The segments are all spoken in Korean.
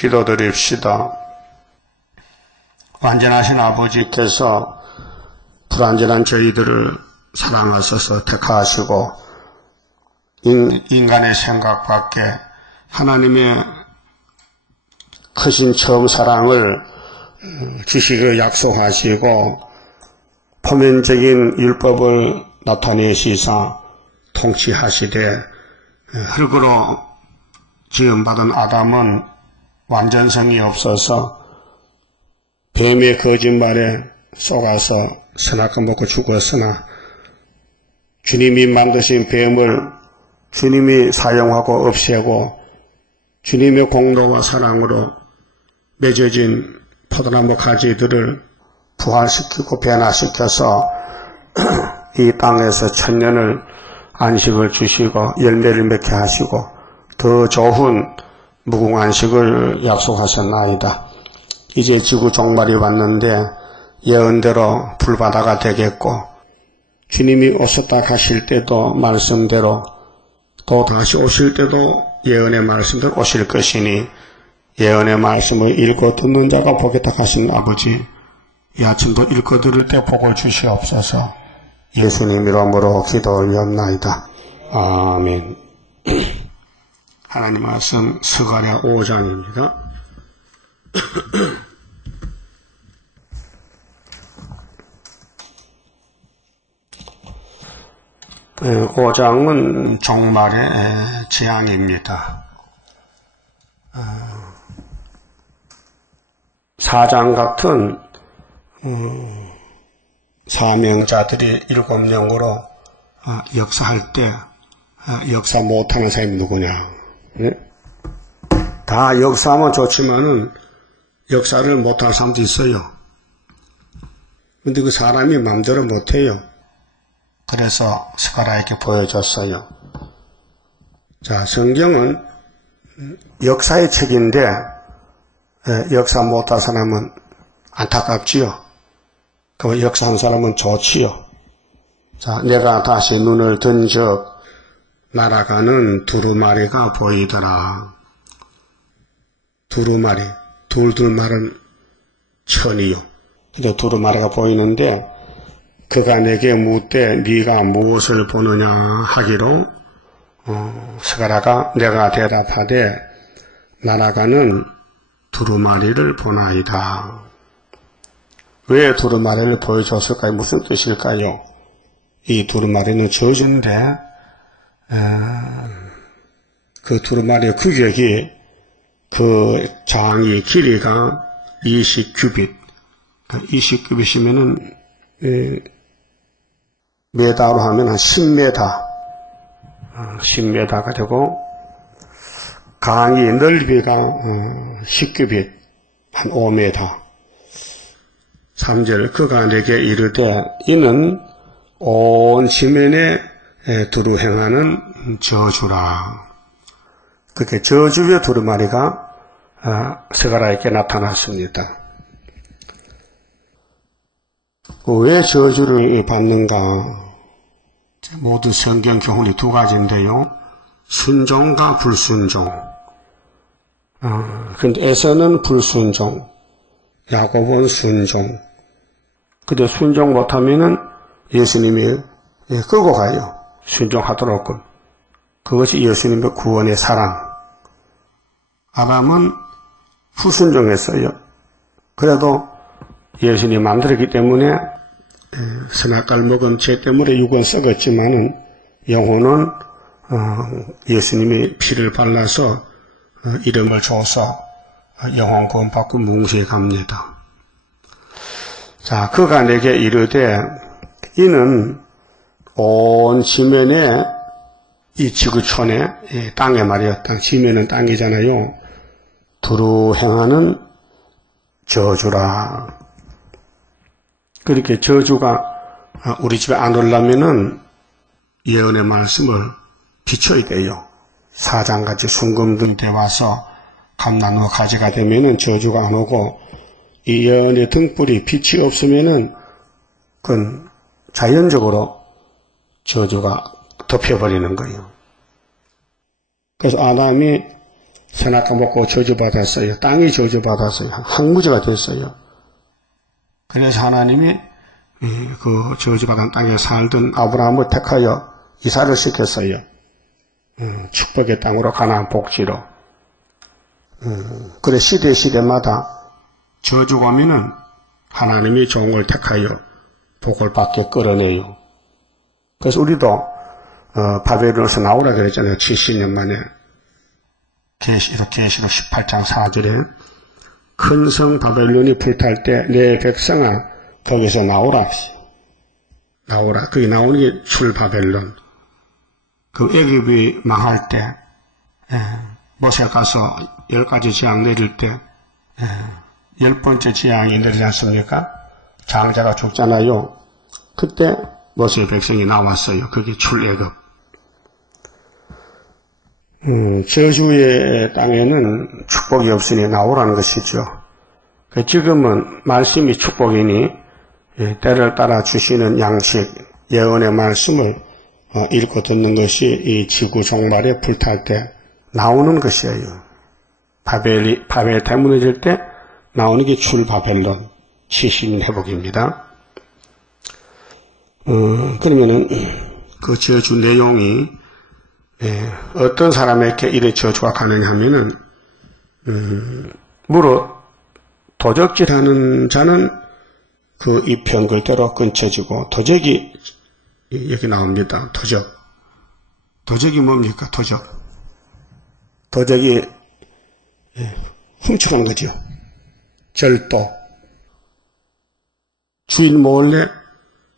기도드립시다. 완전하신 아버지께서 불완전한 저희들을 사랑하셔서 택하시고 인간의 생각 밖에 하나님의 크신 처음 사랑을 주시기를 약속하시고 포면적인 율법을 나타내시사 통치하시되 흙으로 지음받은 아담은 완전성이 없어서 뱀의 거짓말에 속아서 선악과 먹고 죽었으나 주님이 만드신 뱀을 주님이 사용하고 없애고 주님의 공로와 사랑으로 맺어진 포도나무 가지들을 부활시키고 변화시켜서 이 땅에서 천년을 안식을 주시고 열매를 맺게 하시고 더 좋은 무궁안식을 약속하셨나이다. 이제 지구 종말이 왔는데 예언대로 불바다가 되겠고 주님이 오셨다 가실 때도 말씀대로 또 다시 오실 때도 예언의 말씀대로 오실 것이니 예언의 말씀을 읽고 듣는 자가 복이다 하신 아버지, 이 아침도 읽고 들을 때 복을 주시옵소서. 예수님 이름으로 기도 올렸나이다. 아멘. 하나님 말씀 스가랴 5장입니다. 5장은 종말의 재앙입니다. 4장 같은 사명자들이 7명으로 역사할 때 역사 못하는 사람이 누구냐? 네? 다 역사하면 좋지만은 역사를 못할 사람도 있어요. 근데 그 사람이 마음대로 못해요. 그래서 스가랴에게 보여줬어요. 자, 성경은 역사의 책인데 역사 못할 사람은 안타깝지요. 그 역사한 사람은 좋지요. 자, 내가 다시 눈을 든 적 날아가는 두루마리가 보이더라. 두루마리, 둘둘 말은 천이요. 근데 두루마리가 보이는데 그가 내게 묻되 네가 무엇을 보느냐 하기로 스가랴가 내가 대답하되 날아가는 두루마리를 보나이다. 왜 두루마리를 보여줬을까요? 무슨 뜻일까요? 이 두루마리는 저주인데 그 두루마리의 규격이 그 장이 길이가 20규빗 20규빗이면은 메다로 하면 한 10m 10m가 되고 강이 넓이가 10규빗 한 5m 3절 그가 내게 이르되 이는 온 지면에 두루 행하는 저주라. 그렇게 저주의 두루마리가 스가랴에게 나타났습니다. 왜 저주를 받는가? 모든 성경 교훈이 두 가지인데요. 순종과 불순종. 근데 에서는 불순종, 야곱은 순종. 근데 순종 못하면은 예수님이 끌고 가요. 순종하도록. 그것이 예수님의 구원의 사랑. 아담은 불순종했어요. 그래도 예수님이 만들었기 때문에 선악과를 먹은 죄 때문에 육은 썩었지만은 영혼은 예수님이 피를 발라서 이름을 줘서 영혼 구원받고 뭉치에 갑니다. 자, 그가 내게 이르되 이는 온 지면에 이 지구촌에 땅에 말이요. 땅 지면은 땅이잖아요. 두루 행하는 저주라. 그렇게 저주가 우리 집에 안 오려면은 예언의 말씀을 비춰야 돼요. 사장같이 순금등 대 와서 감나무 가지가 되면은 저주가 안 오고 이 예언의 등불이 빛이 없으면은 그건 자연적으로 저주가 덮여버리는 거예요. 그래서 아담이 선악과 먹고 저주받았어요. 땅이 저주받았어요. 항무지가 됐어요. 그래서 하나님이 그 저주받은 땅에 살던 아브라함을 택하여 이사를 시켰어요. 축복의 땅으로 가나안 복지로. 그래 시대마다 저주가 오면은 하나님이 좋은 걸 택하여 복을 받게 끌어내요. 그래서 우리도 바벨론에서 나오라 그랬잖아요. 70년 만에. 계시록 18장 4절에 큰 성 바벨론이 불탈 때 내 백성아 거기서 나오라. 나오라. 거기 나오는 게 출바벨론. 그 애굽이 망할 때 모세 가서 10가지 재앙 내릴 때 10번째 재앙이 내리지 않습니까? 장자가 죽잖아요. 그때 모세 백성이 나왔어요. 그게 출애굽. 저주의 땅에는 축복이 없으니 나오라는 것이죠. 지금은 말씀이 축복이니 때를 따라 주시는 양식, 예언의 말씀을 읽고 듣는 것이 이 지구 종말에 불탈 때 나오는 것이에요. 바벨 무너질 때 나오는 게 출바벨론, 70년 회복입니다. 그러면은 그 저주 내용이 어떤 사람에게 이런 저주가 가능하면은 물어 도적질하는 자는 그 입편글대로 끊쳐지고 도적이 여기 나옵니다. 도적이 뭡니까? 도적이 훔쳐간 거죠. 절도. 주인 몰래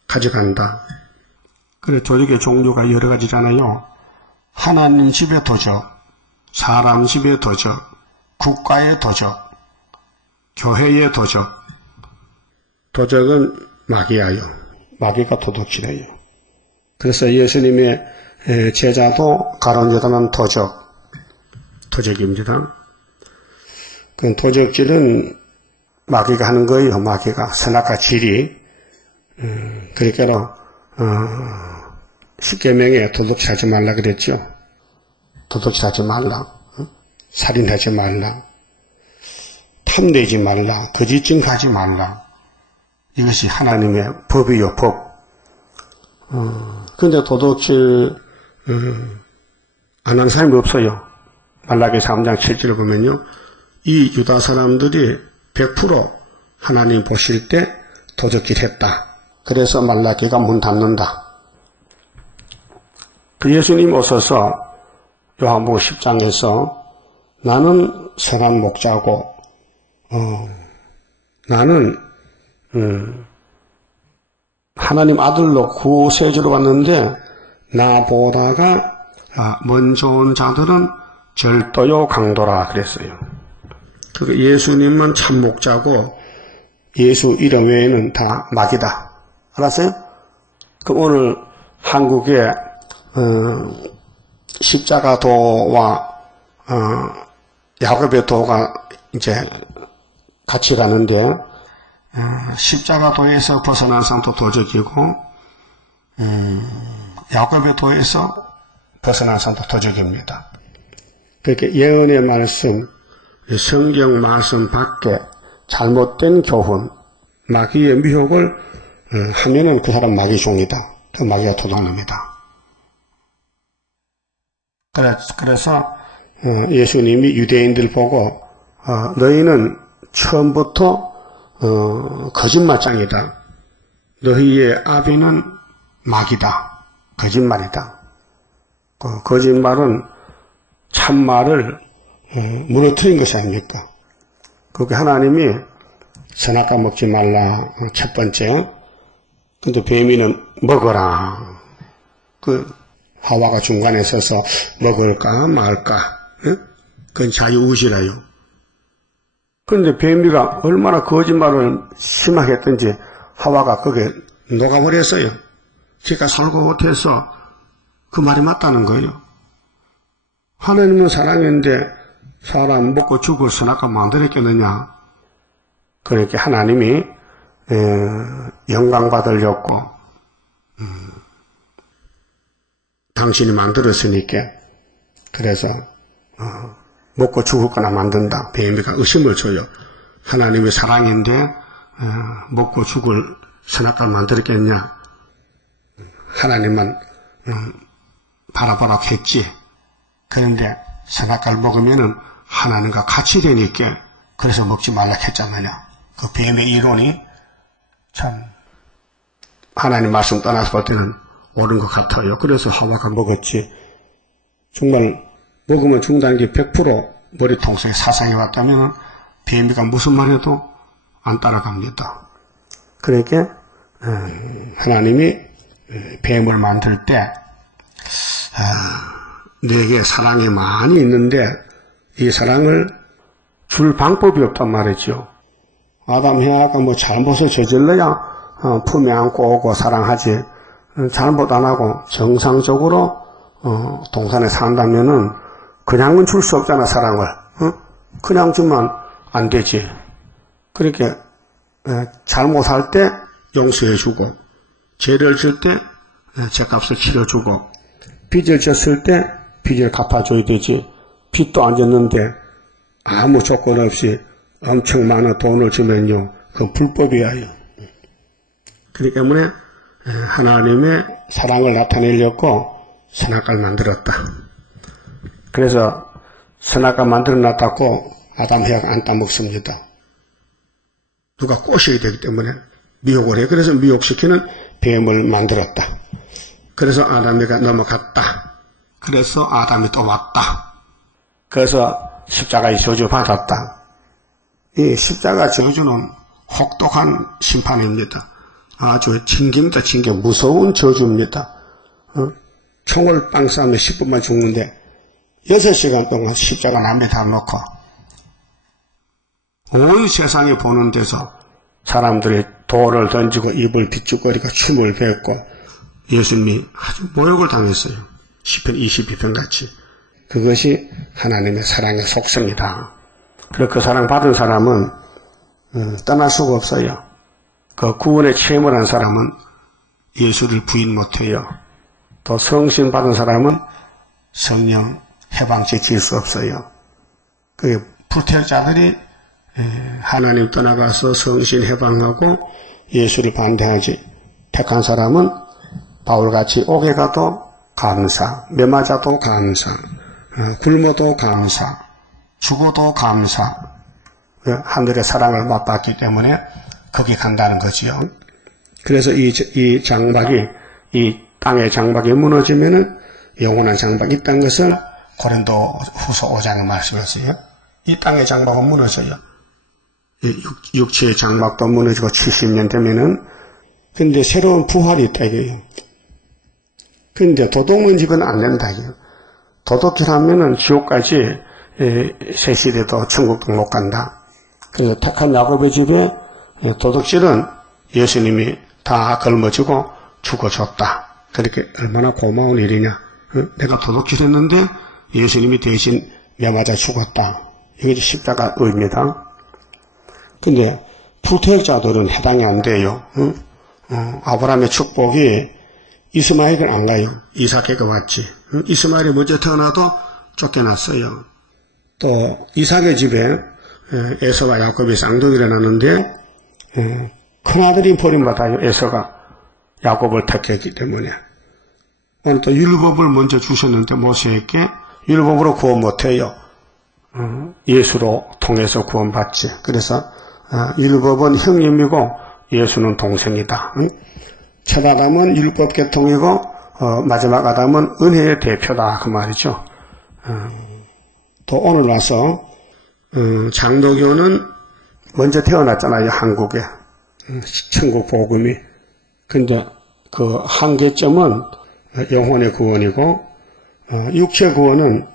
가져간다. 그래 도적의 종류가 여러 가지잖아요. 하나님 집의 도적, 사람 집의 도적, 국가의 도적, 교회의 도적. 도적은 마귀야요. 마귀가 도둑질해요. 그래서 예수님의 제자도 가론 유다는 도적입니다. 그 도적질은 마귀가 하는 거예요. 마귀가 선악과 지리. 그러니까는 십계명에 도둑질하지 말라 그랬죠. 도둑질하지 말라, 살인하지 말라, 탐내지 말라, 거짓 증거하지 말라. 이것이 하나님의 법이요, 법. 그런데 도둑질 안 하는 사람이 없어요. 말라기 3장 7절을 보면요, 이 유다 사람들이 100% 하나님 보실 때 도적질했다. 그래서 말라기가 문 닫는다. 그 예수님 오셔서 요한복음 10장에서 나는 선한 목자고 나는 하나님 아들로 구세주로 왔는데 나보다가 먼저 온 자들은 절도요 강도라 그랬어요. 그 예수님은 참 목자고 예수 이름 외에는 다 마귀다. 알았어요? 그럼 오늘 한국에 십자가 도와 야곱의 도가 이제 같이 가는데 십자가 도에서 벗어난 사람도 도적이고 야곱의 도에서 벗어난 사람도 도적입니다. 그렇게 예언의 말씀, 성경 말씀 밖에 잘못된 교훈, 마귀의 미혹을 하면은 그 사람 마귀 종이다. 그 마귀가 도둑놈이다. 그래서 예수님이 유대인들 보고 너희는 처음부터 거짓말장이다. 너희의 아비는 마귀다. 거짓말이다. 그 거짓말은 참말을 무너뜨린 것이 아닙니까? 그게 하나님이 선악과 먹지 말라 첫 번째. 근데 뱀이는 먹어라. 그 하와가 중간에 서서 먹을까 말까. 그건 자유의지라요. 그런데 뱀이가 얼마나 거짓말을 심하게 했던지 하와가 거기에 녹아버렸어요. 제가 살고 못해서 그 말이 맞다는 거예요. 하나님은 사랑인데 사람 먹고 죽을 선악과 만들었겠느냐. 그렇게 하나님이 영광 받으려고 당신이 만들었으니까 그래서 먹고 죽을 거나 만든다. 뱀이가 의심을 줘요. 하나님의 사랑인데 먹고 죽을 선악과를 만들었겠냐. 하나님만 바라보라고 했지. 그런데 선악과를 먹으면은 하나님과 같이 되니까 그래서 먹지 말라 했잖아요. 그 뱀의 이론이 참 하나님 말씀 떠나서 볼 때는 옳은 것 같아요. 그래서 하와가 먹었지. 정말 먹으면 죽는다는 게 100% 머리통 속에 사상이 왔다면 뱀이가 무슨 말해도 안 따라갑니다. 그러니까 하나님이 뱀을 만들 때 내게 사랑이 많이 있는데 이 사랑을 줄 방법이 없단 말이죠. 아담 해아가 뭐 잘못을 저질러야 품에 안고 오고 사랑하지. 잘못 안 하고 정상적으로 동산에 산다면은 그냥은 줄 수 없잖아, 사랑을. 그냥 주면 안 되지. 그렇게 잘못할 때 용서해주고, 죄를 질 때 죄값을 치러주고, 빚을 졌을 때 빚을 갚아줘야 되지. 빚도 안 졌는데 아무 조건 없이 엄청 많은 돈을 주면요, 그건 불법이에요. 그렇기 때문에 하나님의 사랑을 나타내려고 선악과를 만들었다. 그래서 선악과 만들어놨다고 아담 해가 안 따먹습니다. 누가 꼬셔야 되기 때문에 미혹을 해. 그래서 미혹시키는 뱀을 만들었다. 그래서 아담이가 넘어갔다. 그래서 아담이 또 왔다. 그래서 십자가의 저주 받았다. 이 십자가 저주는 혹독한 심판입니다. 아주 징계입니다. 징계. 무서운 저주입니다. 총을 빵 쏴면 10분만 죽는데 6시간 동안 십자가 남에 다 놓고 온 세상이 보는 데서 사람들이 돌을 던지고 입을 비축거리고 춤을 뱉고 예수님이 아주 모욕을 당했어요. 시편 22편 같이. 그것이 하나님의 사랑의 속성이다. 그리고 그 사랑 받은 사람은 떠날 수가 없어요. 그 구원의 체험을 한 사람은 예수를 부인 못해요. 또 성신 받은 사람은 성령 해방죄 질 수 없어요. 그 불태자들이 하나님 떠나가서 성신 해방하고 예수를 반대하지. 택한 사람은 바울같이 옥에 가도 감사, 매맞아도 감사, 굶어도 감사, 죽어도 감사. 하늘의 사랑을 맛봤기 때문에 거기 간다는 거지요. 그래서 이 장박이, 이 땅의 장박이 무너지면은 영원한 장박이 있다는 것을 고린도 후서 5장에 말씀했어요. 이 땅의 장박은 무너져요. 육체의 장박도 무너지고 70년 되면은, 근데 새로운 부활이 있다 이거예요. 근데 도둑은 집은 안 된다 이거예요. 도둑질하면은 지옥까지 새 시대도 천국도 못 간다. 그래서 택한 야곱의 집에 도둑질은 예수님이 다 걸머지고 죽어줬다. 그렇게 얼마나 고마운 일이냐. 내가 도둑질했는데 예수님이 대신 매맞아 죽었다. 이게 십자가 의미다. 근데 불태역자들은 해당이 안 돼요. 아브라함의 축복이 이스마엘은 안 가요. 이삭에게 왔지. 이스마엘이 먼저 태어나도 쫓겨났어요. 또 이삭의 집에 에서와 야곱이 쌍둥이를 낳는데 큰아들이 버림받아요. 에서가 야곱을 택했기 때문에. 오늘 또 율법을 먼저 주셨는데 모세에게 율법으로 구원 못해요. 예수로 통해서 구원받지. 그래서 율법은 형님이고 예수는 동생이다. 첫 아담은 율법 계통이고 마지막 아담은 은혜의 대표다. 그 말이죠. 또 오늘 와서 장로교는 먼저 태어났잖아요. 한국에. 천국 복음이. 근데 그 한계점은 영혼의 구원이고 육체 구원은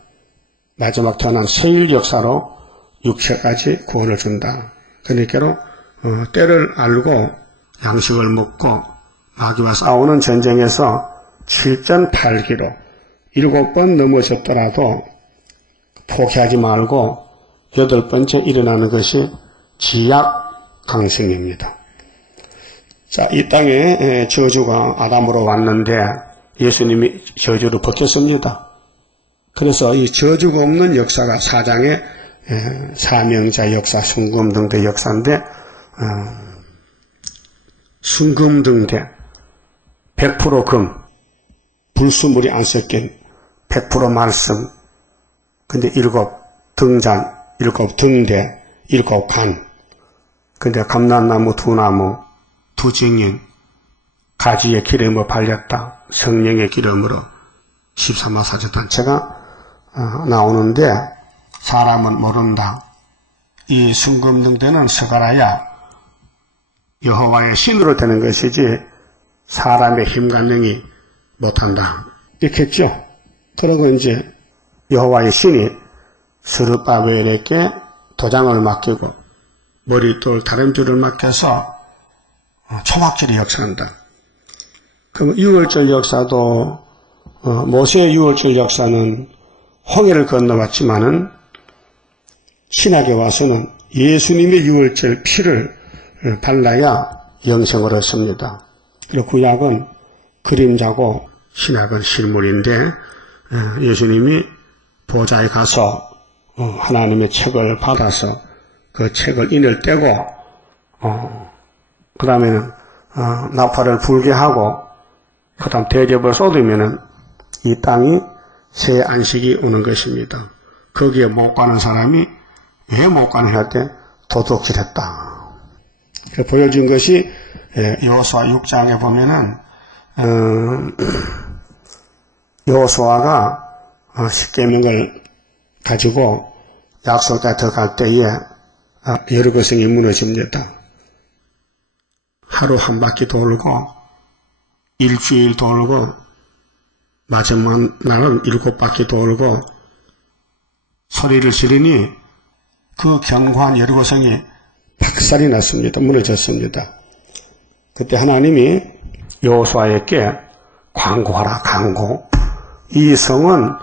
마지막 태어난 세일 역사로 육체까지 구원을 준다. 그러니까 때를 알고 양식을 먹고 마귀와 싸우는 전쟁에서 7전 8기로 7번 넘어졌더라도 포기하지 말고 8번째 일어나는 것이 지약 강승입니다. 자, 이 땅에 저주가 아담으로 왔는데 예수님이 저주를 벗겼습니다. 그래서 이 저주가 없는 역사가 사장의 사명자 역사, 순금등대 역사인데 순금등대 100% 금, 불수물이 안 섞인 100% 말씀, 근데 7 등잔, 7 등대, 7 간, 근데 감람나무 2나무, 2증인, 가지의 기름을 발렸다. 성령의 기름으로 13마 사제단체가 나오는데 사람은 모른다. 이 순금등대는 스가랴야 여호와의 신으로 되는 것이지 사람의 힘과 능이 못한다. 이렇게 했죠. 그러고 이제 여호와의 신이 스룹바벨에게 도장을 맡기고 머릿돌 다름줄을 맡겨서 초막절이 역사한다. 그럼 6월절 역사도 모세의 6월절 역사는 홍해를 건너왔지만은 신학에 와서는 예수님의 6월절 피를 발라야 영생을 얻습니다. 그리고 구약은 그림자고 신학은 실물인데 예수님이 보좌에 가서 하나님의 책을 받아서 그 책을 인을 떼고 그 다음에는 나팔을 불게 하고 그 다음 대접을 쏟으면은 이 땅이 새 안식이 오는 것입니다. 거기에 못 가는 사람이 왜 못 가는 할 때 도둑질했다. 보여준 것이 여호수아 6장에 보면은 여호수아가 십계명을 가지고 약속에 들어갈 때에 여리고성이 무너집니다. 하루 한 바퀴 돌고 일주일 돌고 마지막 날은 7바퀴 돌고 소리를 지르니 그 견고한 여리고성이 박살이 났습니다. 무너졌습니다. 그때 하나님이 여호수아에게 강구하라. 강구. 이 성은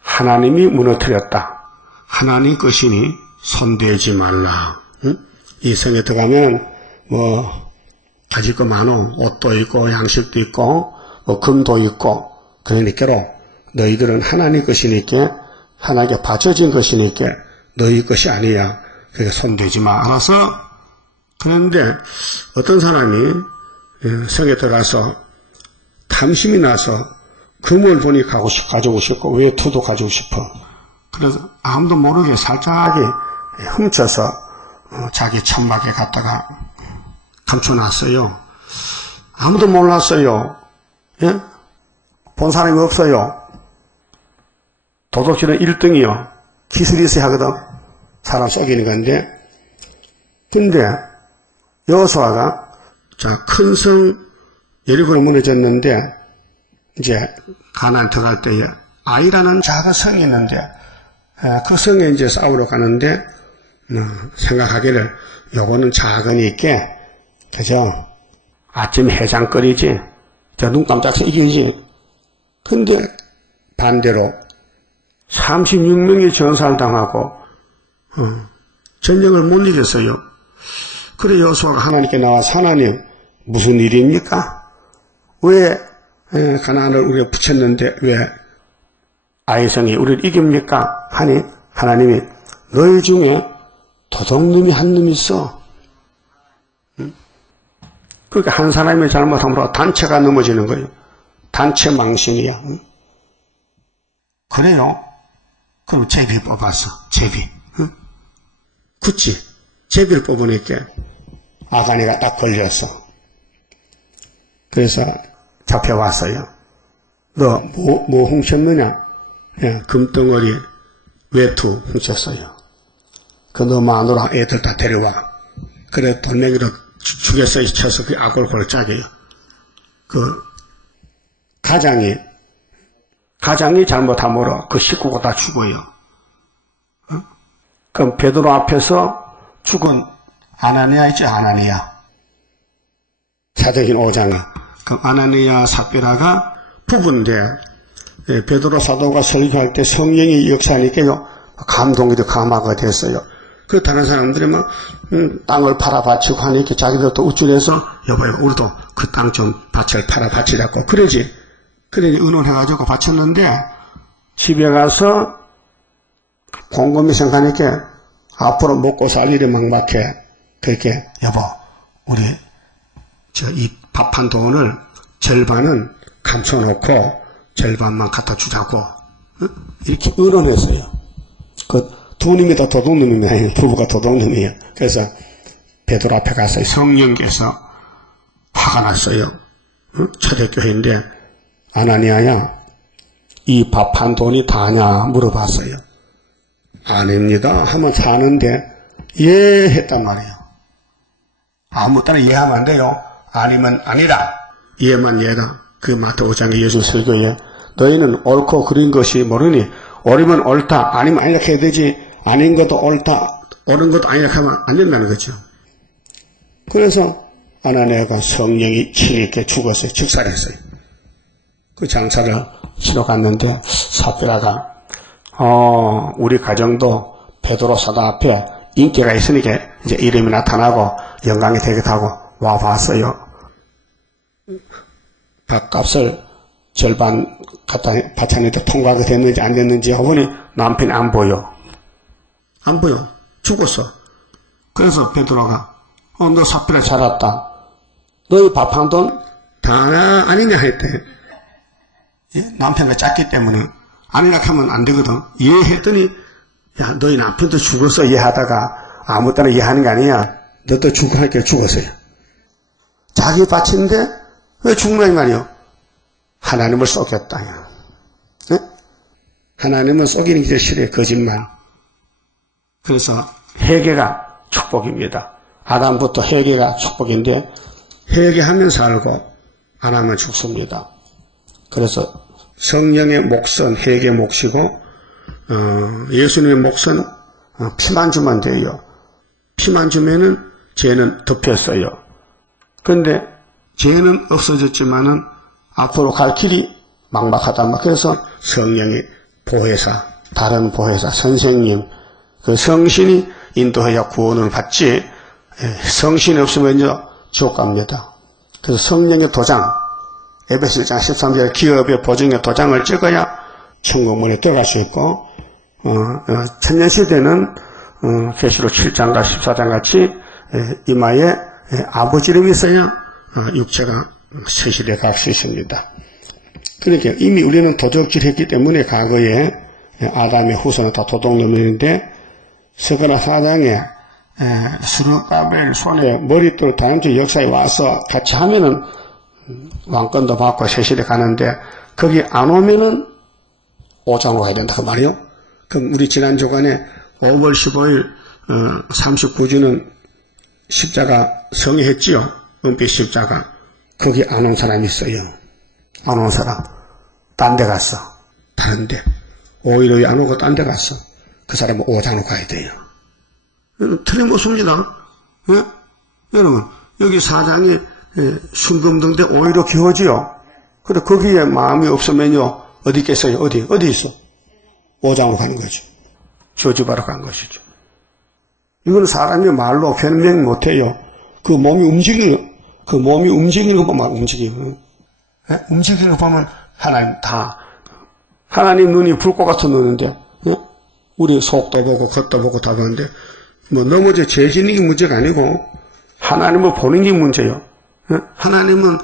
하나님이 무너뜨렸다. 하나님 것이니 손대지 말라. 응? 이 성에 들어가면 가질 거 많어. 옷도 있고 양식도 있고 금도 있고 그러니까로 너희들은 하나님 것이니까 하나님께 바쳐진 것이니까 너희 것이 아니야. 그러니까 손대지 마. 알아서. 그런데 어떤 사람이 성에 들어가서 탐심이 나서 금을 보니 가지고 싶고 외투도 가지고 싶어. 그래서 아무도 모르게 살짝하게 훔쳐서 자기 천막에 갖다가 감춰놨어요. 아무도 몰랐어요. 예? 본 사람이 없어요. 도둑질은 1등이요. 기술이 있어야 하거든. 사람 속이는 건데. 근데 여호수아가 큰 성 여리고는 무너졌는데 이제 가나안 들어갈 때에 아이라는 작은 성이 있는데 그 성에 이제 싸우러 가는데 생각하기를 요거는 작으니까 그죠? 아침 해장거리지. 눈 깜짝해서 이기지. 근데 반대로 36명이 전사를 당하고 전쟁을 못 이겼어요. 그래 여호수아가 하나님께 나와서 하나님 무슨 일입니까? 왜 가나안을 우리가 붙였는데 왜 아이성이 우리를 이깁니까? 하니 하나님이 너희 중에 도둑놈이 한 놈 있어. 그러니까 한 사람이 잘못함으로 단체가 넘어지는 거예요. 단체 망신이야. 그래요? 그럼 제비 뽑았어. 제비. 그치? 제비를 뽑으니까 아가니가 딱 걸렸어. 그래서 잡혀왔어요. 너 뭐 훔쳤느냐? 금덩어리 외투 훔쳤어요. 그 너 마누라 애들 다 데려와. 그래 돌멩이로 죽였어요. 쳐서 그 악을 골짜기예요. 그 가장이 잘못함으로 그 식구가 다 죽어요. 그럼 베드로 앞에서 죽은 아나니아 있죠. 아나니아 사도행 5장에 그 아나니아 삽비라가 부부인데 베드로 사도가 설교할 때 성령이 역사하니까요 감동이 더 감화가 됐어요. 그 다른 사람들이 막 땅을 팔아 바치고 하니까 자기들도 우쭐해서 여보요 우리도 그 땅 좀 밭을 팔아 바치자고 그러지. 그래 의논해가지고 바쳤는데 집에 가서 곰곰이 생각하니까 앞으로 먹고 살 일이 막막해. 그렇게 여보, 우리 이 밥 한 돈을 절반은 감춰놓고 절반만 갖다 주자고 이렇게 의논했어요. 그 두 놈이 다 도둑놈이 아니에요. 부부가 도둑놈이에요. 그래서 베드로 앞에 가서 성령께서 화가 났어요. 초대교회인데 아나니아야, 이 밥 한 돈이 다냐 물어봤어요. 아닙니다 하면 사는데 예 했단 말이에요. 아무 때나 예하면 안 돼요. 아니면 아니라, 예만 예라. 그 마태오 5장의 예수 설교에 너희는 옳고 그린 것이 모르니 옳으면 옳다, 아니면 아니라 해야 되지, 아닌 것도 옳다, 옳은 것도 아니라 하면 안 된다는 거죠. 그래서 아나니아가 성령이 치니까 죽었어요. 즉살했어요. 그 장사를 치러 갔는데 삽비라가 우리 가정도 베드로 사도 앞에 인기가 있으니까 이제 이름이 나타나고 영광이 되겠다고 와봤어요. 밥값을 절반 갖다 바쳤는데 통과가 됐는지 안 됐는지 하보니 남편이 안 보여. 안 보여. 죽었어. 그래서 베드로가 너 삽비라 잘 왔다. 너희 밥 한 돈 다 아니냐 했대. 남편과 짰기 때문에 아니라 하면 안 되거든. 이해했더니 야, 너희 남편도 죽었어 이해하다가 아무 때나 이해하는 게 아니야. 너도 죽으니까 죽었어요. 자기 바친데 왜 죽나 이 말이요. 하나님을 속였다. 네? 하나님은 속이는 게 싫어요. 거짓말. 그래서 회개가 축복입니다. 아담부터 회개가 축복인데 회개하면 살고 안 하면 죽습니다. 그래서 성령의 몫은 회개 몫이고 예수님의 몫은 피만 주면 돼요. 피만 주면은 죄는 덮였어요. 그런데 죄는 없어졌지만은 앞으로 갈 길이 막막하다. 그래서 성령의 보혜사, 다른 보혜사, 선생님, 그 성신이 인도해야 구원을 받지, 성신이 없으면요 지옥 갑니다. 그래서 성령의 도장, 에베소 1장 13절 기업의 보증의 도장을 찍어야 천국문에 들어갈 수 있고, 천년시대는 계시록 7장과 14장 같이 이마에 아버지 이름이 있어야 육체가 세실에 갈 수 있습니다. 그러니까 이미 우리는 도적질했기 때문에 과거에 아담의 후손은 다 도둑놈인데 스가랴 4장에 스룹바벨 손에 머릿돌 다음주 역사에 와서 같이 하면은 왕권도 받고 세실에 가는데 거기 안 오면은 5장으로 가야 된다 그 말이요. 그럼 우리 지난 주간에 5월 15일 39주는 십자가 성회했지요. 은빛 십자가. 거기 안 온 사람이 있어요. 안 온 사람. 딴 데 갔어. 다른 데. 5.15에 안 오고 딴 데 갔어. 그 사람은 5장으로 가야 돼요. 틀림없습니다. 예? 여러분, 여기 4장이 순금등대 5.15 기호지요. 그래, 거기에 마음이 없으면요, 어디 있겠어요? 어디 있어? 5장으로 가는 거죠. 조지바로 간 것이죠. 이건 사람이 말로 변명 못해요. 그 몸이 움직이는 거 보면 움직이는 거 보면 하나님 눈이 불꽃 같은 눈인데, 우리 속도 보고 겉도 보고 다 보는데, 뭐 넘어져 죄짓는 게 문제가 아니고, 하나님을 보는 게 문제예요. 하나님은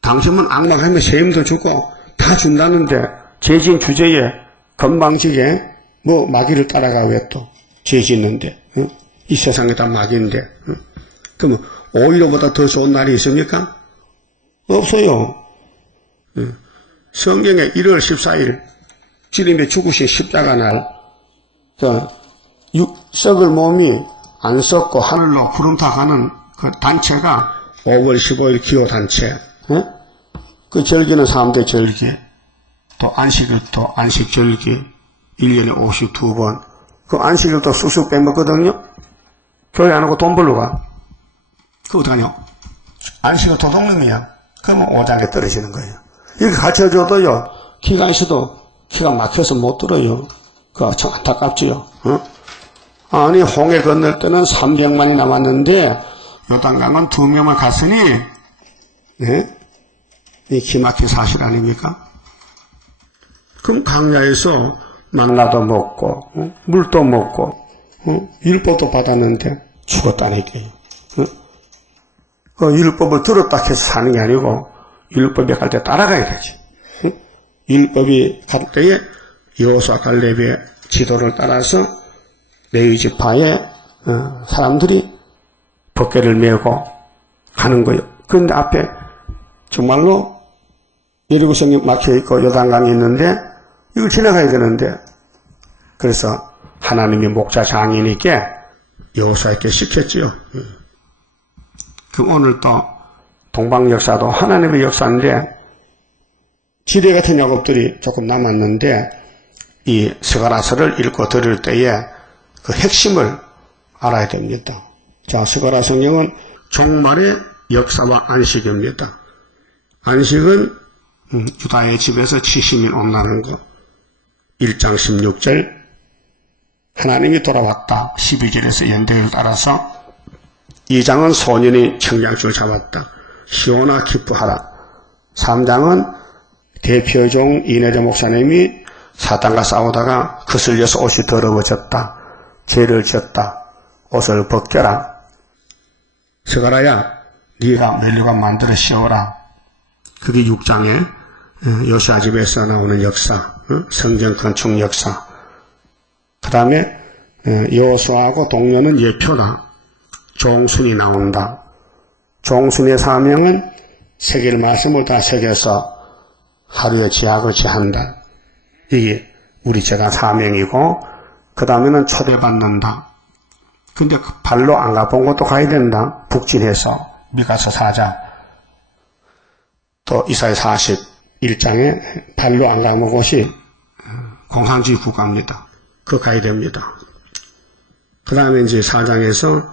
당신은 악마하면 세임도 주고 다 준다는데, 죄진 주제에 건방지게 뭐 마귀를 따라가 왜 또 죄 짓는데, 이 세상에 다 마귀인데, 그러면 5.15보다 더 좋은 날이 있습니까? 없어요. 성경에 1월 14일 주님의 죽으신 십자가 날 썩을 몸이 안 썩고 하늘로 구름 타가는 그 단체가 5월 15일 기호 단체. 그 절기는 3대 절기, 또 안식일도 안식 절기 1년에 52번. 그 안식일도 쑥쑥 빼먹거든요. 교회 안 하고 돈 벌러 가. 그거 어떡하냐? 안식일 도둑놈이야. 그러면 5장에 떨어지는 거예요. 이렇게 가르쳐줘도요, 키가 있어도 키가 막혀서 못 들어요. 그거 참 안타깝지요. 아니, 홍해 건널 때는 300만이 남았는데, 요단강은 2명만 갔으니, 네? 이 기막힌 사실 아닙니까? 그럼 강야에서 만나도 먹고 물도 먹고 율법도 받았는데 죽었다니까요. 그 율법을 들었다 해서 사는 게 아니고 율법이 갈 때 따라가야 되지. 율법이 갈 때에 여호수아 갈렙의 지도를 따라서 레위 지파의 사람들이 법궤를 메고 가는 거예요. 그런데 앞에 정말로 여리고성이 막혀있고 요단강이 있는데 이걸 지나가야 되는데 그래서 하나님이 목자 장인에게 여호수아에게 시켰지요. 그 오늘 또 동방 역사도 하나님의 역사인데 지뢰 같은 작업들이 조금 남았는데 이 스가랴서를 읽고 들을 때에 그 핵심을 알아야 됩니다. 자, 스가랴 성경은 종말의 역사와 안식입니다. 안식은 유다의 집에서 70일 온다는 거. 1장 16절 하나님이 돌아왔다. 12절에서 연대를 따라서 2장은 소년이 청장줄 잡았다. 시온아 기뻐하라. 3장은 대표종 이내려 목사님이 사탄과 싸우다가 거슬려서 옷이 더러워졌다. 죄를 지었다. 옷을 벗겨라. 스가랴야 네가 멜류관 만들어 씌워라. 그게 6장에 요시아 집에서 나오는 역사, 성전 건축 역사. 그 다음에 여호수아하고 동료는 예표다. 종순이 나온다. 종순의 사명은 새길 말씀을 다 새겨서 하루에 지학을 지한다. 이게 우리 제가 사명이고 그 다음에는 초대받는다. 근데 발로 안 가본 것도 가야 된다. 북진해서 미가서 4장 또 이사야 41장에 발로 안 가본 곳이 공산주의 국가입니다. 그거 가야 됩니다. 그 다음에 이제 4장에서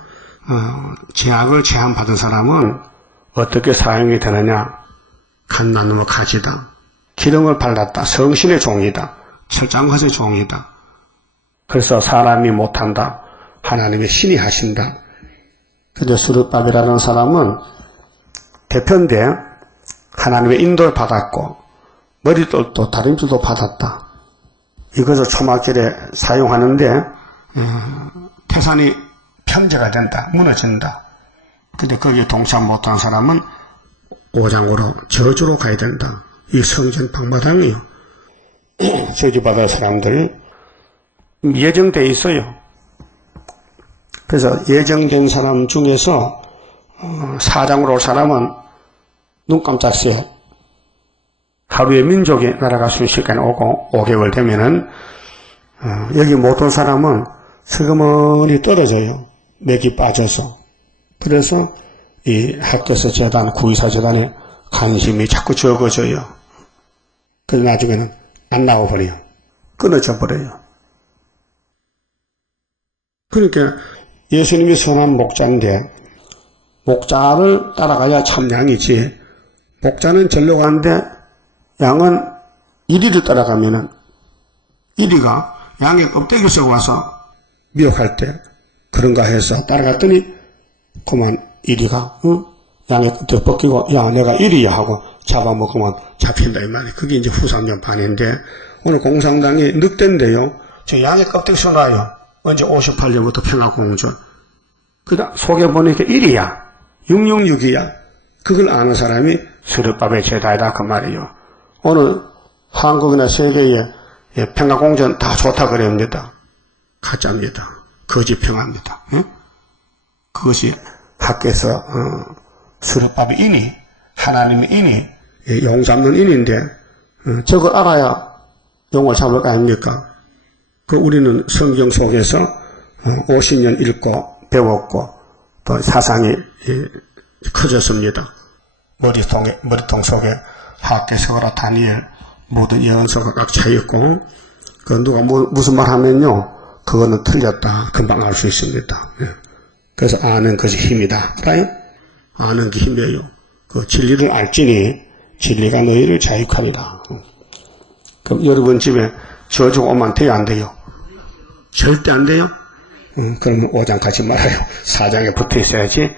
제약을 제한받은 사람은 어떻게 사용이 되느냐. 갓나무와 가지다. 기름을 발랐다. 성신의 종이다. 철장것의 종이다. 그래서 사람이 못한다. 하나님의 신이 하신다. 근데 수르밥이라는 사람은 대표인데 하나님의 인도를 받았고 머리돌도 다림질도 받았다. 이것을 초막절에 사용하는데 태산이 편제가 된다. 무너진다. 근데 거기에 동참 못한 사람은 5장으로 저주로 가야 된다. 이 성전 방마당이요. 저주받을 사람들 예정되어 있어요. 그래서 예정된 사람 중에서 4장으로 올 사람은 눈 깜짝 새 하루에 민족이 나라가 순식간에 오고 5개월 되면은 여기 못 온 사람은 슬그머니 떨어져요. 맥이 빠져서. 그래서 이 학교에서 재단, 구의사 재단에 관심이 자꾸 적어져요. 그래서 나중에는 안 나와버려요. 끊어져 버려요. 그러니까 예수님이 선한 목자인데 목자를 따라가야 참 양이지. 목자는 절로 가는데 양은 이리를 따라가면은 이리가 양의 껍데기를 썩어 와서 미혹할 때 그런가 해서 따라갔더니 그만 이리가 양의 껍데기 벗기고 야 내가 이리야 하고 잡아먹으면 잡힌다 이 말이에요. 그게 이제 후삼년 반인데 오늘 공산당이 늑대인데요. 저 양의 껍데기 쏘나요. 언제 58년부터 평화공존. 그다음 속에 보니까 1이야. 666이야. 그걸 아는 사람이 수르밥의 제다이다 그 말이에요. 오늘 한국이나 세계에 평화공존 다 좋다 그럽니다. 가짜입니다. 거짓 평화입니다. 예? 그것이 학교에서 수르밥의 인이 하나님의 인이 용 잡는 인인데 저걸 알아야 용을 잡을 거 아닙니까? 그 우리는 성경 속에서 50년 읽고 배웠고 또 사상이 커졌습니다. 머리통 속에 학개서라 다니엘 모든 예언서가 꽉 차있고 그 누가 무슨 말 하면요 그거는 틀렸다 금방 알 수 있습니다. 그래서 아는 것이 힘이다. 알아요? 아는 게 힘이에요. 그 진리를 알지니 진리가 너희를 자유하리라. 그럼 여러분 집에 저주가 오면 돼요 안 돼요? 절대 안 돼요? 그러면 5장 가지 말아요. 4장에 붙어 있어야지.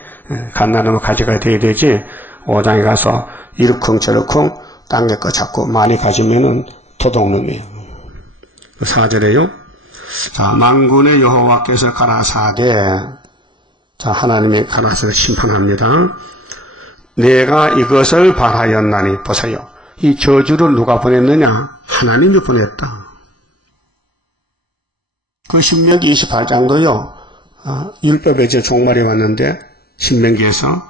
갓나무가 가지가 돼야 되지. 5장에 가서 이러쿵 저러쿵 딴 게 거 자꾸 많이 가지면은 도둑놈이에요. 4절에요. 자, 만군의 여호와께서 가라사대, 자, 하나님이 가라사대 심판합니다. 내가 이것을 바라였나니, 보세요. 이 저주를 누가 보냈느냐? 하나님이 보냈다. 그 신명기 28장도요, 율법의 이제 종말이 왔는데, 신명기에서,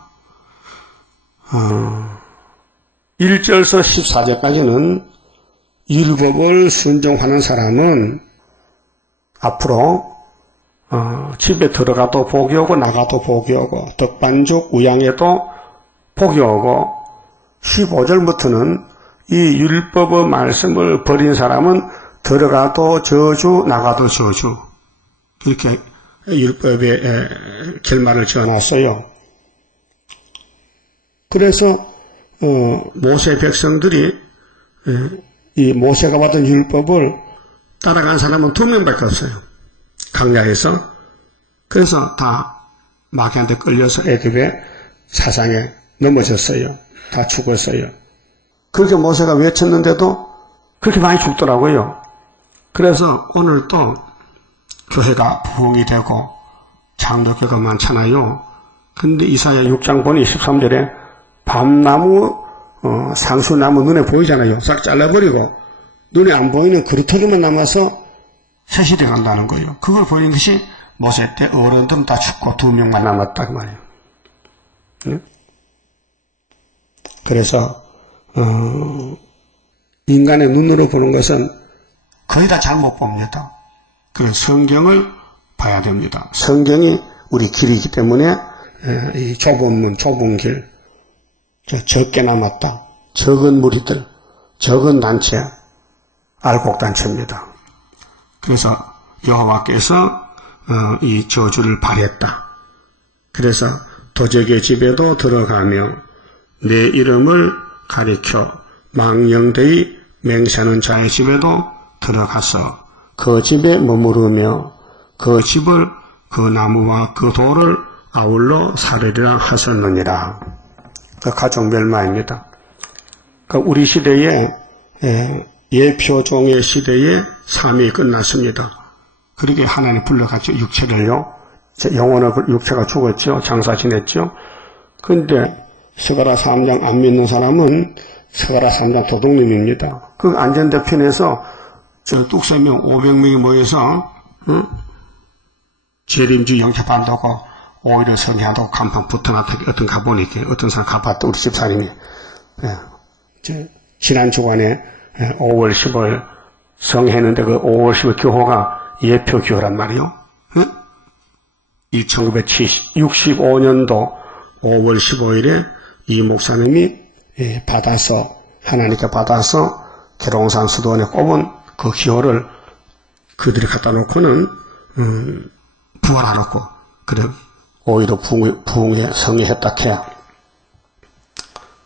1절서 14절까지는 율법을 순종하는 사람은 앞으로 집에 들어가도 복이 오고 나가도 복이 오고 덕반죽 우양에도 복이 오고 15절부터는 이 율법의 말씀을 버린 사람은 들어가도 저주 나가도 저주 이렇게 율법의 결말을 지어놨어요. 그래서 모세 백성들이 이 모세가 받은 율법을 따라간 사람은 2명밖에 없어요. 광야에서. 그래서 다 마귀한테 끌려서 애굽의 사상에 넘어졌어요. 다 죽었어요. 그렇게 모세가 외쳤는데도 그렇게 많이 죽더라고요. 그래서 오늘 또 교회가 부흥이 되고 장로교가 많잖아요. 근데 이사야 6장 보니 13절에 밤나무, 상수나무 눈에 보이잖아요. 싹 잘라버리고 눈에 안 보이는 그루터기만 남아서 세실이 간다는 거예요. 그걸 보이는 것이 모세 때 어른들은 다 죽고 2명만 남았다 그 말이에요. 네? 그래서 인간의 눈으로 보는 것은 거의 다 잘못 봅니다. 그 성경을 봐야 됩니다. 성경이 우리 길이기 때문에 이 좁은 문, 좁은 길, 적게 남았다. 적은 무리들, 적은 단체, 알곡단체입니다. 그래서 여호와께서 이 저주를 발했다. 그래서 도적의 집에도 들어가며 내 이름을 가리켜 망령되이 맹세하는 자의 집에도 들어가서 그 집에 머무르며 그 집을 그 나무와 그 돌을 아울러 사르리라 하셨느니라. 그 가족 멸망입니다. 그 우리 시대에 예표종의 시대에 삶이 끝났습니다. 그렇게 하나님 불러갔죠. 육체를요. 영혼의 육체가 죽었죠. 장사 지냈죠. 그런데 스가랴 3장 안 믿는 사람은 스가랴 3장 도둑놈입니다. 그 안전대편에서 저 뚝세명 500명이 모여서 재림주 영접한다고 오히려 성회한다고 간판 붙어놨다. 어떤 가보니까 어떤 사람 가봤다. 우리 집사님이 지난 주간에 5월 10월 성했는데 그 5월 10월 교호가 예표 교호란 말이요. 1965년도 5월 15일에 이 목사님이 받아서 하나님께 받아서 계룡산 수도원에 꼽은 그 기호를 그들이 갖다 놓고는 부활하놓고 그래 오히려 부흥에 성회했다 해야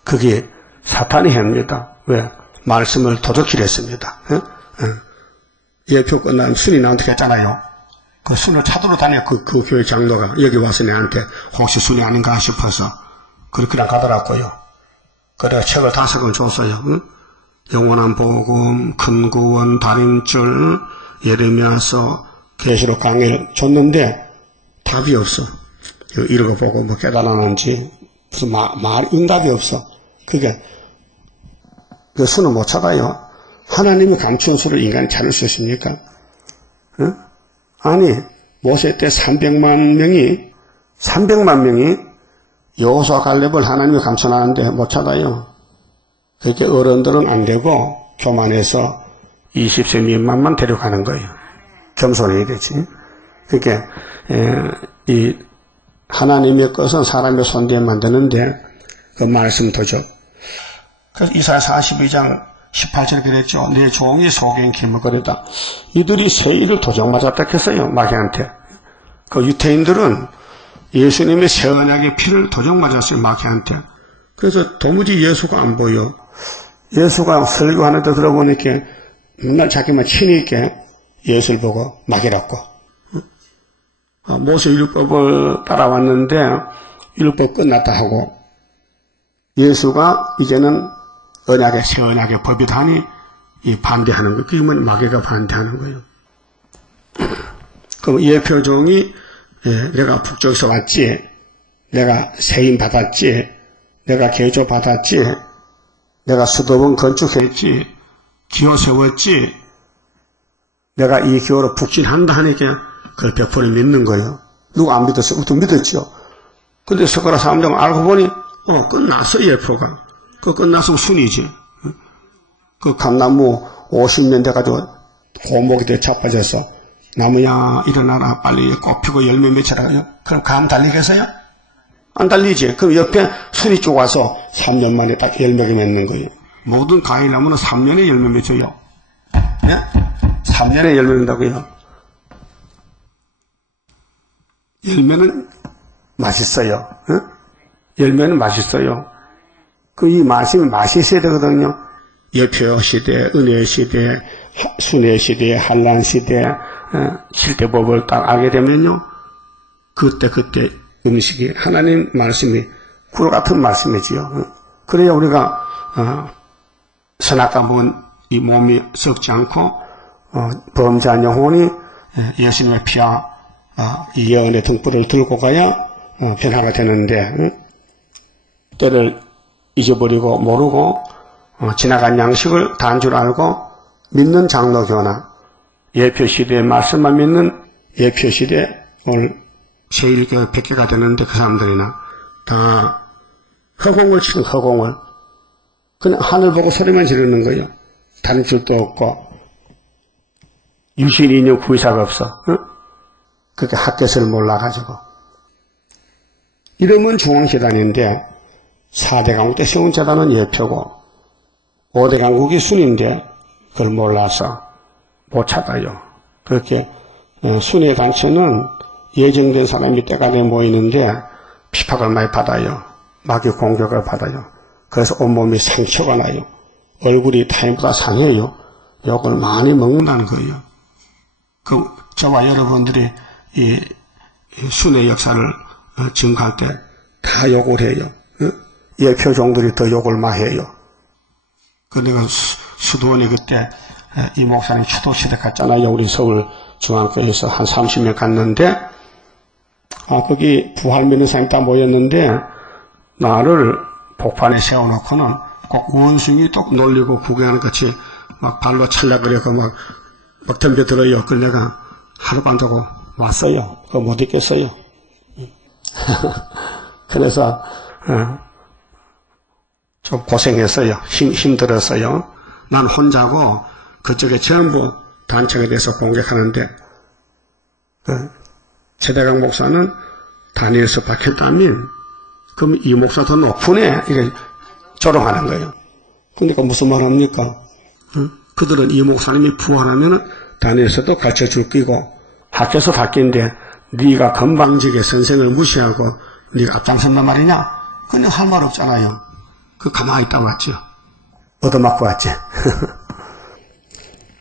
그게 사탄이 합니다. 왜? 말씀을 도적질 했습니다. 예표 끝나면 순이 나한테 했잖아요. 그 순을 찾으러 다녀 그 교회 장로가 여기 와서 내한테 혹시 순이 아닌가 싶어서 그렇게 가더라고요. 그래가 책을 5권 줬어요. 영원한 복음, 큰 구원, 달인줄, 예레미야서, 계시록 강의를 줬는데 답이 없어. 읽어보고 뭐 깨달았는지 무슨 응답이 없어. 그게 그 수는 못 찾아요. 하나님이 감추는 수를 인간이 찾을 수 있습니까? 아니 모세 때 300만 명이 여호수아 갈렙을 하나님이 감춰놨는데 못 찾아요. 그렇게 어른들은 안 되고 교만해서 20세 미만만 데려가는 거예요. 겸손해야 되지. 그렇게 이 하나님의 것은 사람의 손대에 만드는데 그 말씀 도적. 그래서 이사야 42장 18절에 그랬죠. 내 종이 속인 기먹거리다. 이들이 세일을 도적 맞았다 했어요. 마귀한테. 그 유태인들은 예수님의 새 언약의 피를 도적 맞았어요. 마귀한테. 그래서 도무지 예수가 안 보여. 예수가 설교하는 데 들어보니까 맨날 자기만 친히 있게 예수를 보고 마귀라고. 모세 율법을 따라왔는데 율법 끝났다 하고 예수가 이제는 언약의 새 언약의 법이다 하니 이 반대하는 거예요. 그게 마귀가 반대하는 거예요. 그럼 예표종이 내가 북쪽에서 왔지, 내가 세임 받았지, 내가 개조 받았지, 내가 수도원 건축했지, 기호 세웠지, 내가 이 기호로 북진한다 하니까 그걸 100% 믿는 거예요. 누가 안 믿었어요? 우리도 믿었죠. 근데 스가랴 3장 알고 보니 끝났어. 예표가. 그 끝났으면 순이지. 그 감나무 50년 돼가지고 고목이 돼 자빠져서 나무야 일어나라 빨리 꽃 피고 열매 맺혀라고요. 그럼 감 달리겠어요? 안 달리지. 그럼 옆에 순이 쪽 와서 3년 만에 딱 열매가 맺는 거예요. 모든 과일나무는 3년에 열매 맺어요. 예? 3년에 열매 맺는다고요. 열매는 맛있어요. 응? 열매는 맛있어요. 그 이 맛이 있어야 되거든요. 예표 시대, 은혜 시대, 순회 시대, 한란 시대, 실대법을 딱 알게 되면요. 그때 음식이 하나님 말씀이 꿀 같은 말씀이지요. 그래야 우리가 선악과 먹은 이 몸이 썩지 않고 범죄한 영혼이 예수님의 피와 이 예언의 등불을 들고 가야 변화가 되는데 때를 잊어버리고 모르고 지나간 양식을 단 줄 알고 믿는 장로교나 예표시대의 말씀만 믿는 예표시대 오늘 제1교회 100개가 되는데 그 사람들이나 다 허공을 치는 허공을 그냥 하늘 보고 소리만 지르는 거예요. 다른 줄도 없고 유신 인용 구의사가 없어. 응? 그렇게 학교를 몰라가지고 이름은 중앙재단인데 4대 강국 때 세운 재단은 예표고 5대 강국이 순인데 그걸 몰라서 못 찾아요. 그렇게 순회 단체는 예정된 사람이 때가 돼 모이는데 핍박을 많이 받아요. 마귀 공격을 받아요. 그래서 온몸이 상처가 나요. 얼굴이 타인보다 상해요. 욕을 많이 먹는다는 거예요. 저와 여러분들이 이 순회 역사를 증거할 때 다 욕을 해요. 예표종들이 더 욕을 많이 해요. 내가 수도원이 그때 이 목사님 추도시대 갔잖아요. 우리 서울 중앙교회에서 한 30명 갔는데 거기 부활 믿는 사람이 다 모였는데 나를 복판에 세워놓고는 꼭 원숭이 똑 놀리고 구경하는 같이 막 발로 찰락거리고 막 덤벼들어요. 그걸 내가 하루 반 자고 왔어요. 그거 못 있겠어요. 그래서 좀 고생했어요. 힘들었어요. 난 혼자고 그쪽에 전부 단체가 돼서 공격하는데 최대강 목사는 다니엘서 박혔다면 그럼 이 목사 더 높으네 이게 조롱하는 거예요. 그러니까 무슨 말 합니까? 그들은 이 목사님이 부활하면 다니엘서도 가르쳐줄 끼고 학교에서 바뀐데 네가 건방지게 선생을 무시하고 네가 앞장선단 말이냐? 그냥 할 말 없잖아요. 그 가만히 있다 왔죠. 얻어맞고 왔지.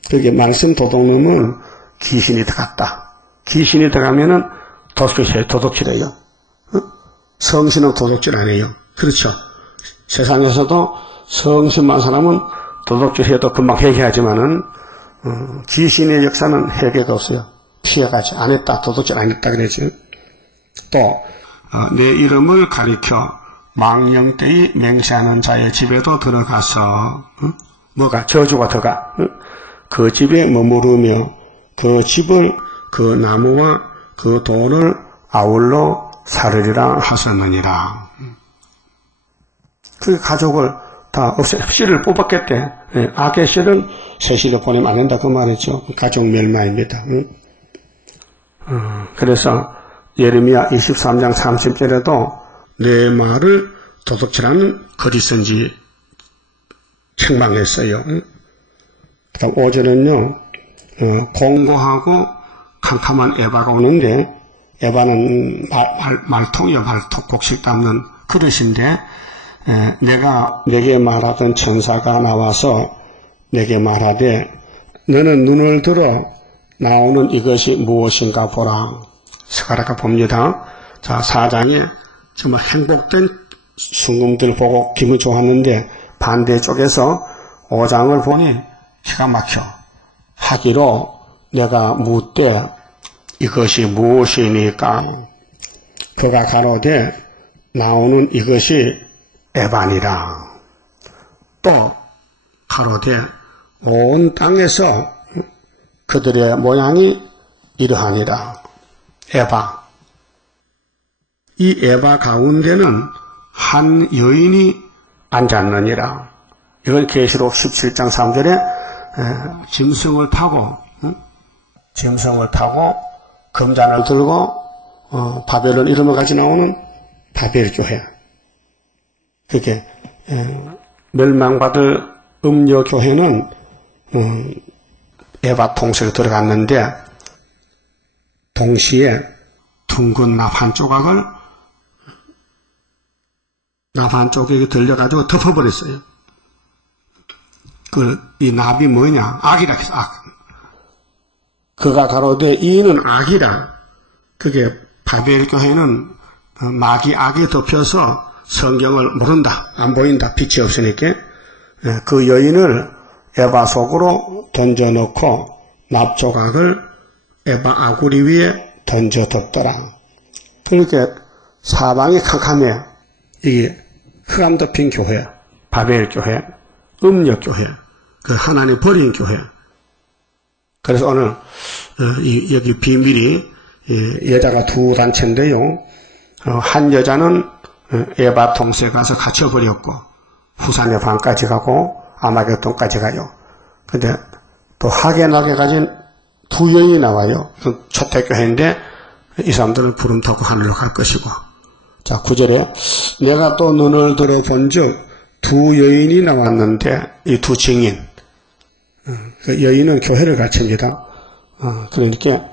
그게 말씀 도둑놈은 귀신이 들어갔다. 귀신이 들어가면은 도둑질해요. 성신은 도둑질 안 해요. 그렇죠. 세상에서도 성신만 사람은 도둑질해도 금방 회개하지만은 귀신의 역사는 회개가 없어요. 피해가지 안 했다. 도둑질 안 했다 그러죠. 또 내 이름을 가리켜 망령되이 맹세하는 자의 집에도 들어가서 뭐가 저주가 들어가 그 집에 머무르며 그 집을 그 나무와 그 돌을 아울러 사르리라 하셨느니라. 그 가족을 다 씨를 뽑았겠대. 악의 씨를 새 씨를 보내면 안 된다 그 말이죠. 가족 멸망입니다. 그래서 예레미야 23장 30절에도 내 말을 도둑질하는 거짓선지 책망했어요. 그다음 5절은요. 공고하고 캄캄한 에바가 오는데 에바는 말통이요. 말통 곡식 담는 그릇인데 내가 내게 말하던 천사가 나와서 내게 말하되 너는 눈을 들어 나오는 이것이 무엇인가 보라. 스가랴가 봅니다. 자, 4장에 정말 행복된 순금들 보고 기분 좋았는데 반대쪽에서 5장을 보니 기가 막혀. 하기로 내가 묻되 이것이 무엇이니까 그가 가로되 나오는 이것이 에반이라. 또 가로되 온 땅에서 그들의 모양이 이러하니라. 에바. 이 에바 가운데는 한 여인이 앉았느니라. 이건 계시록 17장 3절에 짐승을 타고 금잔을 들고 바벨론 이름을 가지고 나오는 바벨교회. 그게 멸망받을 음녀교회는 에바 통속에 들어갔는데 동시에 둥근 납 한 조각을 납 한 조각이 들려가지고 덮어버렸어요. 이 납이 뭐냐? 악이라 했어, 악. 그가 가로되 이는 악이라. 그게 바벨 교회는 마귀 악에 덮여서 성경을 모른다. 안 보인다. 빛이 없으니까. 그 여인을 에바 속으로 던져놓고 납 조각을 에바 아구리 위에 던져 뒀더라. 그러니까 사방이 캄캄해요. 이게 흑암 덮인 교회, 바벨 교회, 음력 교회, 그 하나님 버린 교회. 그래서 오늘 여기 비밀이 여자가 두 단체인데요. 한 여자는 에바 통수에 가서 갇혀버렸고 후산의 방까지 가고 아마겟돈까지 가요. 근데 또 하겐하게 가진 두 여인이 나와요. 초대교회인데 이 사람들은 구름 타고 하늘로 갈 것이고. 자, 9절에 내가 또 눈을 들어본 즉 두 여인이 나왔는데 이 두 증인. 그 여인은 교회를 가르칩니다. 그러니까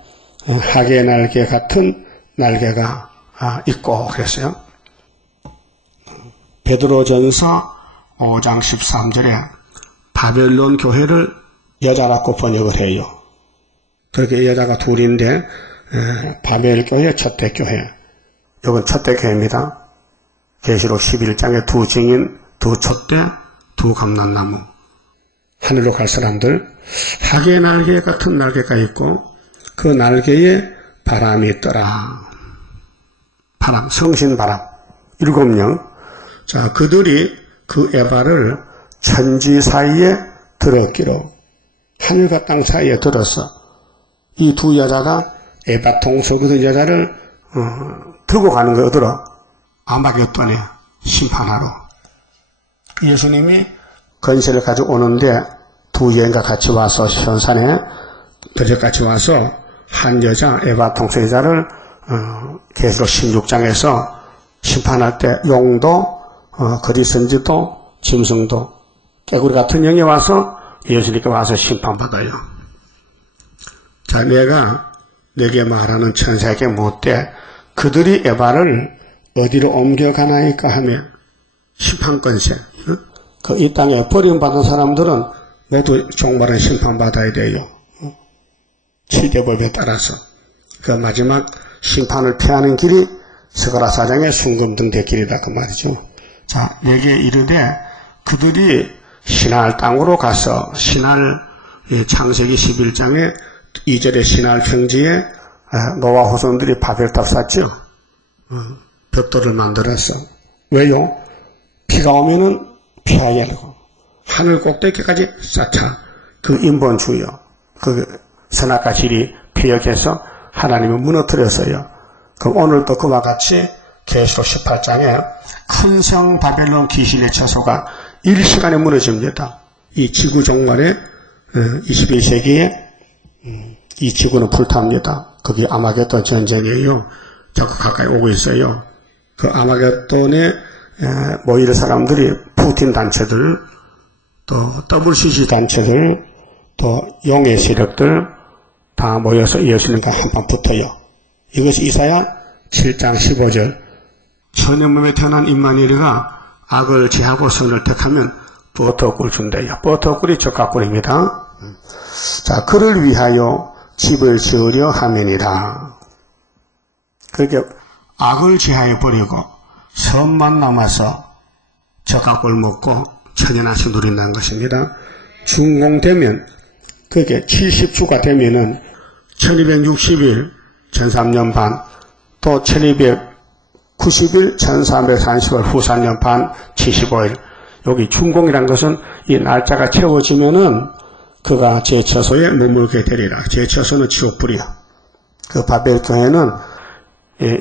하게 날개 같은 날개가 있고 그랬어요. 베드로전서 5장 13절에 바벨론 교회를 여자라고 번역을 해요. 그렇게 여자가 둘인데 바벨 교회, 첫대 교회. 이건 첫대 교회입니다. 계시록 11장에 두 증인, 두 촛대, 두 감람나무. 하늘로 갈 사람들. 하게 날개 같은 날개가 있고 그 날개에 바람이 있더라. 바람, 성신바람. 7명. 자, 그들이 그 에바를 천지 사이에 들었기로. 하늘과 땅 사이에 들어서 이 두 여자가 에바 통수 그 여자를 들고 가는 거 어디로? 아마겟돈에 심판하러. 예수님이 건세를 가지고 오는데 두 여인과 같이 와서 현산에 같이 와서 한 여자 에바 통수 여자를 계시록 16장에서 심판할 때 용도, 거리선지도, 짐승도, 깨구리 같은 영이 와서 예수님께 와서 심판받아요. 자, 내가 내게 말하는 천사에게 묻되 그들이 에바를 어디로 옮겨가나이까 하며 심판권세. 그 이 땅에 버림받은 사람들은 모두 종말은 심판받아야 돼요. 7대법에 따라서. 그 마지막 심판을 피하는 길이 스가랴 4장의 순금등 대길이다 그 말이죠. 자, 여기에 이르되 그들이 신할 땅으로 가서 신할 창세기 11장에 2절의 신할 평지에 노아 후손들이 바벨탑 쌌죠. 벽돌을 만들었어. 왜요? 비가 오면은 피하게 하려고. 하늘 꼭대기까지 쌓자. 그 인본주의요. 그 선악과 질이 피역해서 하나님을 무너뜨렸어요. 그럼 오늘도 그와 같이 계시록 18장에 큰 성 바벨론 기실의 처소가 일시간에 무너집니다. 이 지구 종말에 21세기에 이 지구는 불탑니다. 거기 아마겟돈 전쟁이에요. 자꾸 가까이 오고 있어요. 그 아마겟돈에 모일 사람들이 푸틴 단체들, 또 WCC 단체들, 또 용의 세력들 다 모여서 예수님과 한판 붙어요. 이것이 이사야 7장 15절. 천의 몸에 태어난 임마누엘이가 악을 제하고 선을 택하면 버터꿀 준대요. 버터꿀이 적합꿀입니다. 자, 그를 위하여 집을 지으려 하면이라. 그렇게 악을 제하여 버리고 선만 남아서 적합꿀 먹고 천연한식 누린다는 것입니다. 준공되면 그게 70주가 되면은 1260일 전3년 반, 또 1290일 전330일 후 3년 반 75일. 여기 준공이란 것은 이 날짜가 채워지면은 그가 제 처소에 머물게 되리라. 제 처소는 지옥불이야. 그 바벨 교회는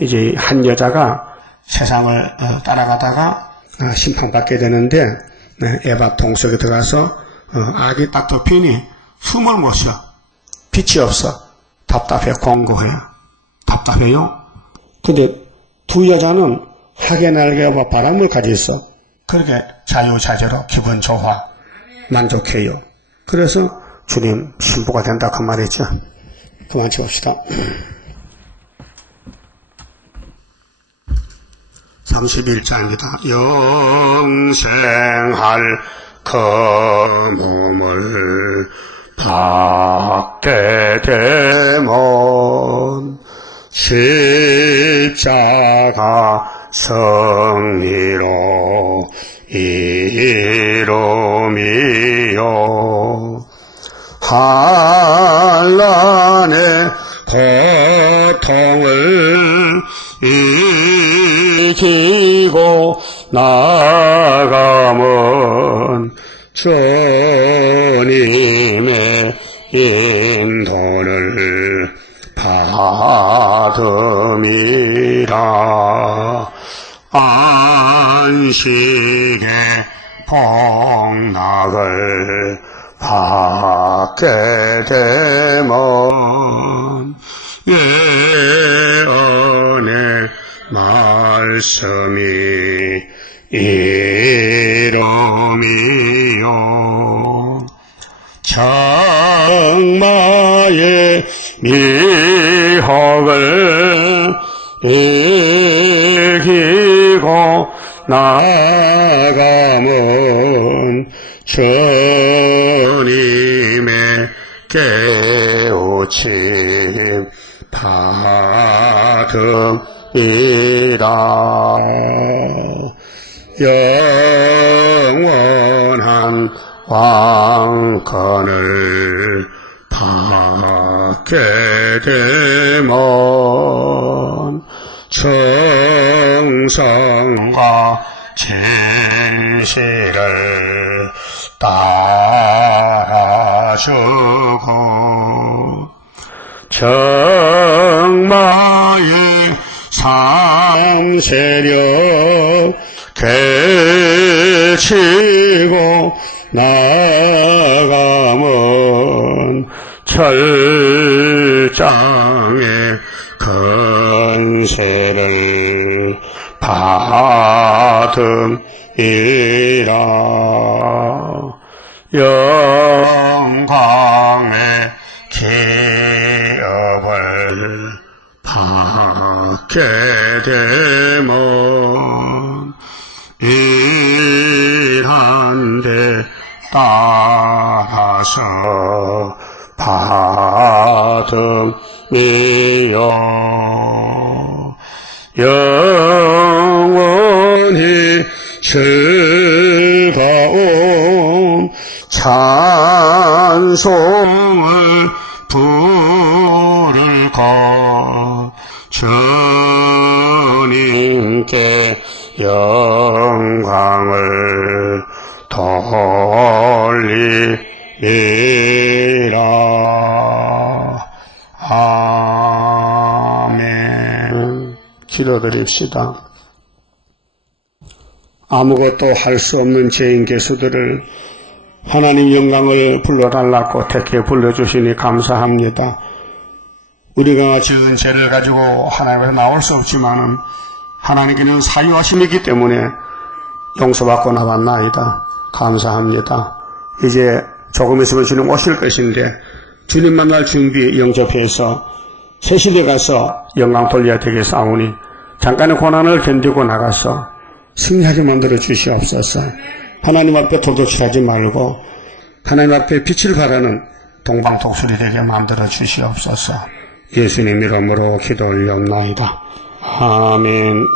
이제 한 여자가 세상을 따라가다가 심판받게 되는데 에바 통 속에 들어가서 악이 딱 덮이니 숨을 못 쉬어. 빛이 없어. 답답해. 공고해요. 답답해요. 근데 두 여자는 학의 날개와 바람을 가지고 있어. 그렇게 자유자재로 기분 좋아. 만족해요. 그래서 주님 신부가 된다 그 말이죠. 그만 치웁시다. 31장입니다. 영생할 그 몸을 받게 되면 십자가 승리로 이름이요 환난의 고통을 이기고 나가면 주님의 인도를 받음이라. 안식의 복락을 받게 되면 예언의 말씀이 이름이요 장마의 미혹을 이기고 나가면 주님의 깨우침 받음이라. 영원한 왕권을 받게 되면 충성과 진실을 따라주고 정마의 삼세력 개치고 나가면 철장의 건세를 받음이라. 영광의 기업을 받게 되면 일한 데 따라서 받음이요 영원히 즐거운 찬송을 부를 것 주님께 영광을 돌리리라. 아멘. 기도드립시다. 아무것도 할 수 없는 죄인 개수들을 하나님 영광을 불러달라고 택해 불러주시니 감사합니다. 우리가 지은 죄를 가지고 하나님께서 나올 수 없지만은 하나님께는 사유하심이 있기 때문에 용서받고 나왔나이다. 감사합니다. 이제 조금 있으면 주님 오실 것인데 주님 만날 준비 영접해서 새 시대 가서 영광 돌려야 되겠사오니 잠깐의 고난을 견디고 나가서 승리하게 만들어 주시옵소서. 하나님 앞에 도둑질하지 말고 하나님 앞에 빛을 발하는 동방독수리 되게 만들어 주시옵소서. 예수님 이름으로 기도 올렸나이다. 아멘.